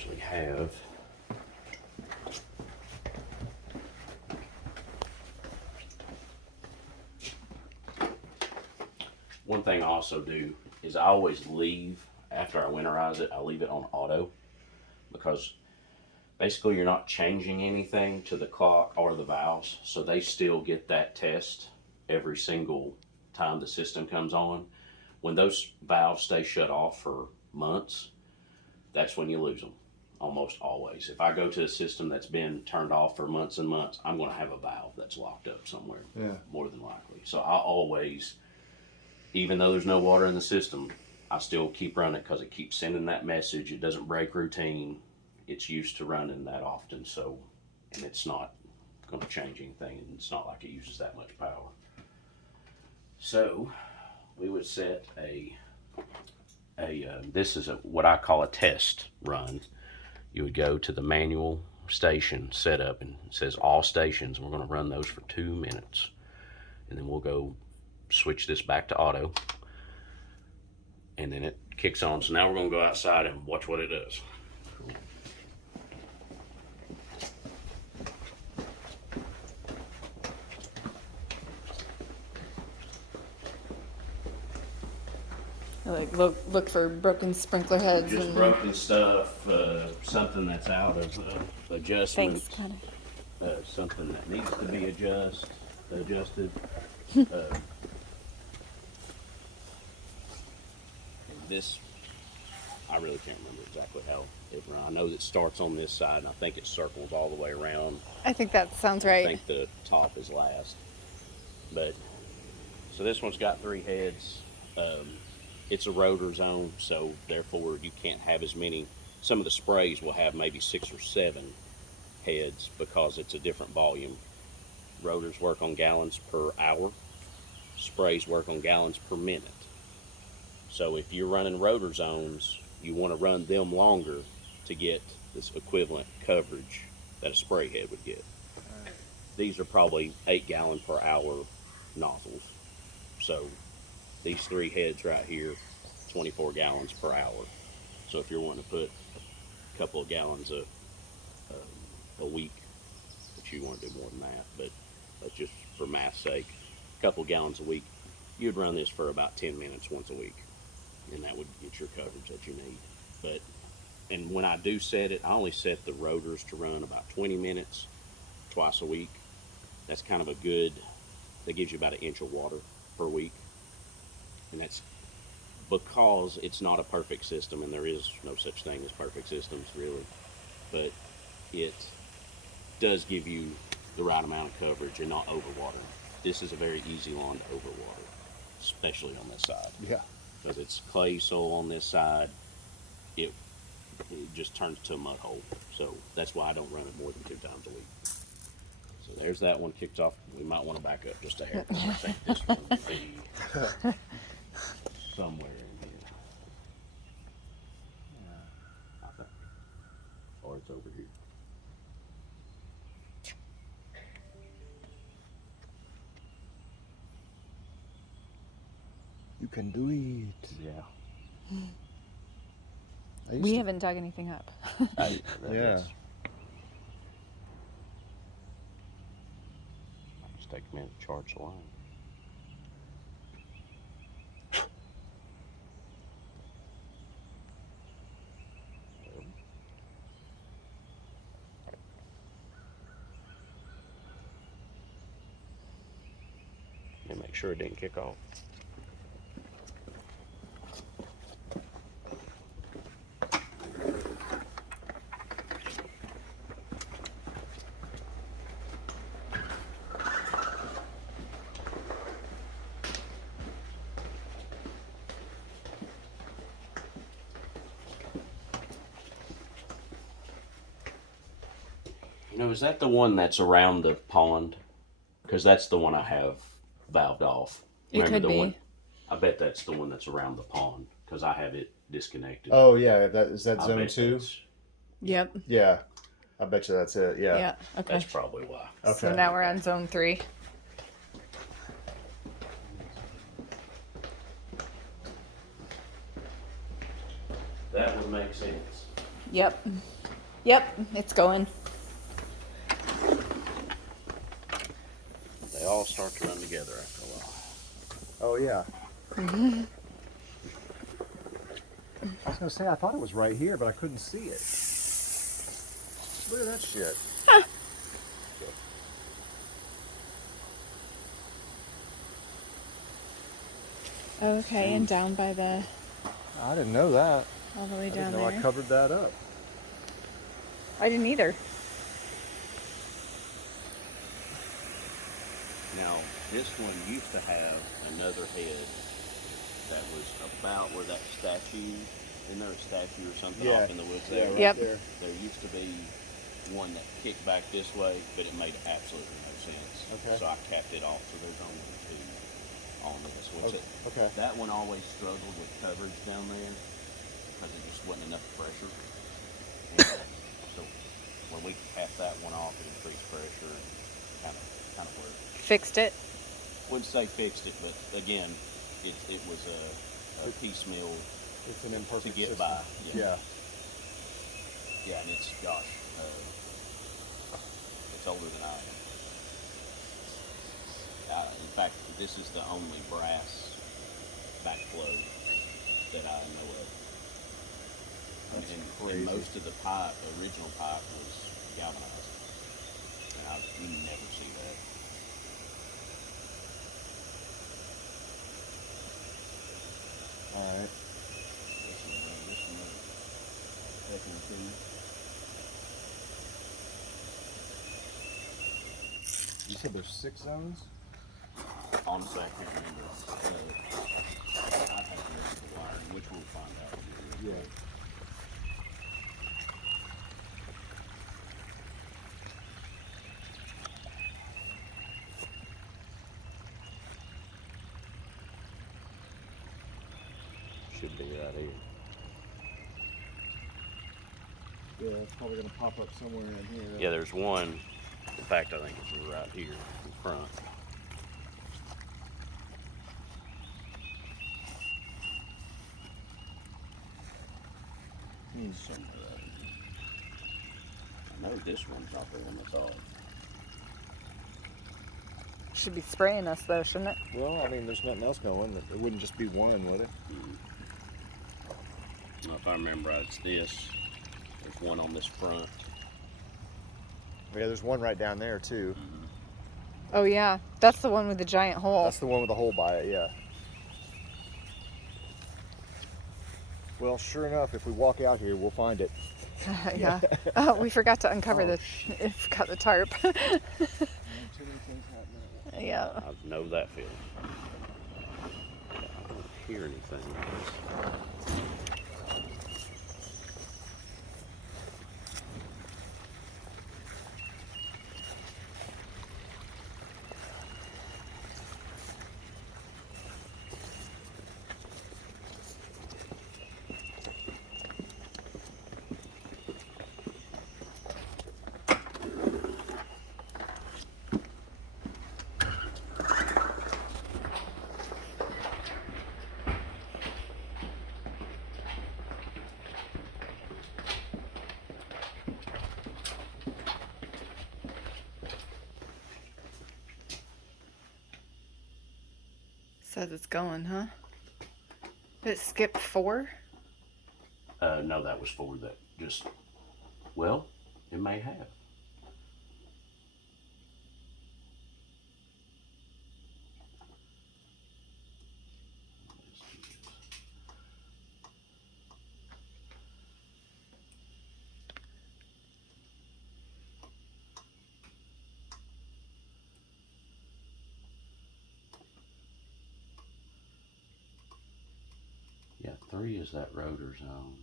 actually have one thing I also do is I always leave after I winterize it, I leave it on auto because basically you're not changing anything to the clock or the valves, so they still get that test every single time the system comes on. When those valves stay shut off for months, that's when you lose them, almost always. If I go to a system that's been turned off for months and months, I'm going to have a valve that's locked up somewhere, more than likely. So I always, even though there's no water in the system, I still keep running because it keeps sending that message. It doesn't break routine. It's used to running that often, so, and it's not going to change anything, and it's not like it uses that much power. So we would set this is what I call a test run. You would go to the manual station setup, and it says all stations, and we're going to run those for 2 minutes, and then we'll go switch this back to auto, and then it kicks on. So now we're going to go outside and watch what it does. Cool. Like look for broken sprinkler heads. Just broken stuff, something that's out of adjustment. Thanks, Connor. Something that needs to be adjusted. This, I really can't remember exactly how it runs. I know that it starts on this side, and I think it circles all the way around. I think that sounds right. I think the top is last. But, so this one's got 3 heads. It's a rotor zone, so therefore you can't have as many. Some of the sprays will have maybe 6 or 7 heads because it's a different volume. Rotors work on gallons per hour. Sprays work on gallons per minute. So if you're running rotor zones, you want to run them longer to get this equivalent coverage that a spray head would get. These are probably 8 gallon per hour nozzles. So these 3 heads right here, 24 gallons per hour. So if you're wanting to put a couple of gallons a week, but you want to do more than that, but that's just for math's sake, a couple of gallons a week, you'd run this for about 10 minutes once a week, and that would get your coverage that you need. But, and when I do set it, I only set the rotors to run about 20 minutes twice a week. That's kind of a good, that gives you about 1 inch of water per week. And that's because it's not a perfect system, and there is no such thing as perfect systems, really. But it does give you the right amount of coverage and not overwatering. This is a very easy lawn to overwater, especially on this side. Yeah. Because it's clay soil on this side, it just turns to a mud hole. So that's why I don't run it more than 2 times a week. So there's that one kicked off. We might want to back up just a hair. I think this one would be somewhere in here. I think. Or it's over here. You can do it. Yeah. We haven't dug anything up. Yeah. Just take a minute to charge the line. And make sure it didn't kick off. You know, is that the one that's around the pond? Because that's the one I have valved off. It could the be. One, I bet that's the one that's around the pond because I have it disconnected. Oh yeah, is that I zone bet 2? that's- Yep. Yeah, I bet you that's it. Yeah. Yeah. Okay. That's probably why. Okay. So now we're on zone 3. That would make sense. Yep. Yep, it's going. They all start to run together after a while. Oh yeah. I was gonna say I thought it was right here, but I couldn't see it. Look at that shit. Okay, and down by the, I didn't know that. all the way I didn't down know I there. covered that up. I didn't either. Now, this one used to have another head that was about where that statue, isn't there a statue or something off in the woods there? right Yep. there. There used to be one that kicked back this way, but it made absolutely no sense. Okay. So I capped it off, so there's only two on this one. Okay. That one always struggled with coverage down there because it just wasn't enough pressure. And so when we capped that one off, it increased pressure and kind of worked. Fixed it. Wouldn't say fixed it, but again, it was a piecemeal It's an to imperfect get system. by. Yeah. Yeah, and it's, gosh, it's older than I am. In fact, this is the only brass backflow that I know of. That's And crazy. most of the pipe, the original pipe, was galvanized. And you never see that. All right. This one, second two. You said there's 6 zones? Honestly, I can't remember. I'd have to look at the wiring, which we'll find out. Yeah. Should be right here. Yeah, it's probably gonna pop up somewhere in here. Yeah, there's one. In fact, I think it's right here in front. Somewhere right here. I know this one's not the one that's off. Should be spraying us though, shouldn't it? Well, I mean, there's nothing else going. It wouldn't just be one, would it? Well, if I remember right, it's this. There's one on this front. Yeah, there's one right down there too. Oh yeah, that's the one with the giant hole. That's the one with the hole by it, yeah. Well, sure enough, if we walk out here, we'll find it. Yeah. Oh, we forgot to uncover Oh, forgot the tarp. Yeah. I know that feeling. I don't hear anything. Says it's going, huh? Did it skip 4? No, that was for that. Just, well, it may have. Yeah, 3 is that rotor zone.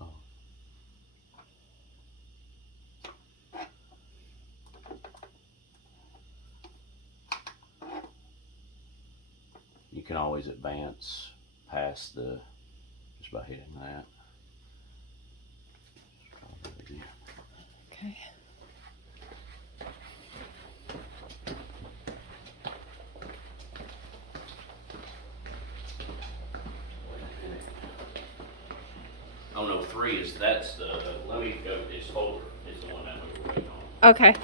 Oh. You can always advance past just by hitting that. Okay. Oh no, 3 is, that's the, let me go, it's folder is the one that we were waiting on. Okay.